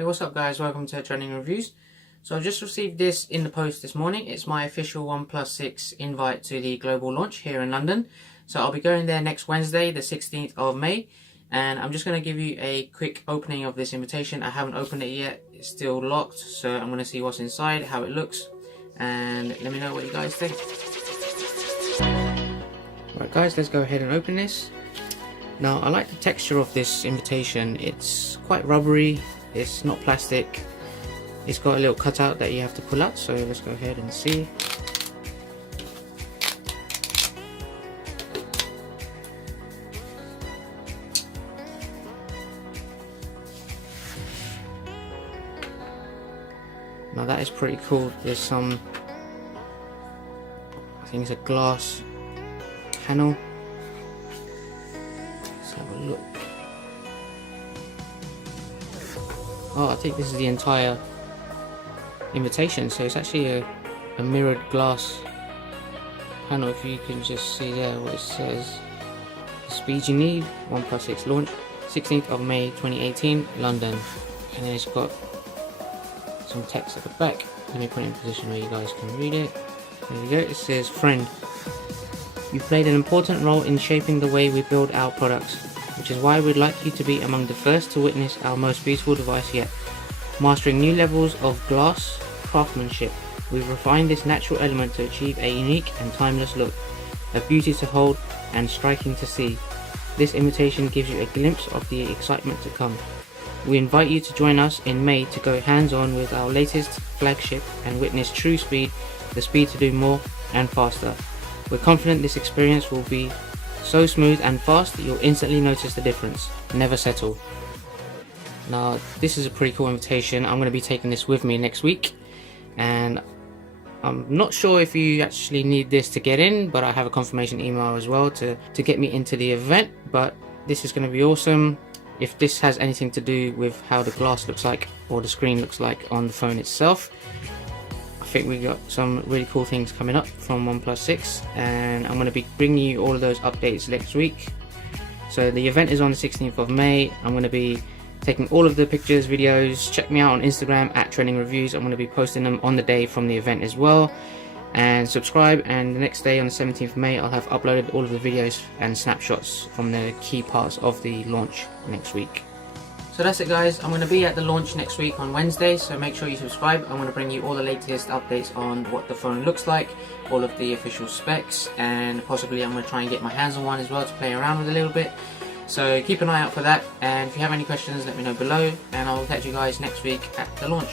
Hey, what's up guys, welcome to Trending Reviews. So I've just received this in the post this morning. It's my official OnePlus 6 invite to the global launch here in London. So I'll be going there next Wednesday, the 16th of May. And I'm just going to give you a quick opening of this invitation. I haven't opened it yet, it's still locked. So I'm going to see what's inside, how it looks. And let me know what you guys think. Right guys, let's go ahead and open this. Now I like the texture of this invitation. It's quite rubbery. It's not plastic. It's got a little cutout that you have to pull out, so let's go ahead and see. Now that is pretty cool. There's some, I think it's a glass panel. Let's have a look. Oh, I think this is the entire invitation, so it's actually a mirrored glass panel. If you can just see there what it says: the speed you need, OnePlus 6 launch, 16th of May 2018, London. And then it's got some text at the back. Let me put it in a position where you guys can read it. There we go. It says, "Friend, you've played an important role in shaping the way we build our products, which is why we'd like you to be among the first to witness our most beautiful device yet. Mastering new levels of glass craftsmanship, we've refined this natural element to achieve a unique and timeless look, a beauty to hold and striking to see. This invitation gives you a glimpse of the excitement to come. We invite you to join us in May to go hands-on with our latest flagship and witness true speed, the speed to do more and faster. We're confident this experience will be so smooth and fast that you'll instantly notice the difference. Never settle." Now this is a pretty cool invitation. I'm going to be taking this with me next week, and I'm not sure if you actually need this to get in, but I have a confirmation email as well to get me into the event. But this is going to be awesome. If this has anything to do with how the glass looks like or the screen looks like on the phone itself, I think we've got some really cool things coming up from OnePlus 6, and I'm going to be bringing you all of those updates next week. So the event is on the 16th of May. I'm going to be taking all of the pictures, videos. Check me out on Instagram at Trending Reviews. I'm going to be posting them on the day from the event as well. And subscribe, and the next day on the 17th of May I'll have uploaded all of the videos and snapshots from the key parts of the launch next week. So that's it guys, I'm going to be at the launch next week on Wednesday, so make sure you subscribe. I'm going to bring you all the latest updates on what the phone looks like, all of the official specs, and possibly I'm going to try and get my hands on one as well to play around with a little bit. So keep an eye out for that, and if you have any questions let me know below, and I'll catch you guys next week at the launch.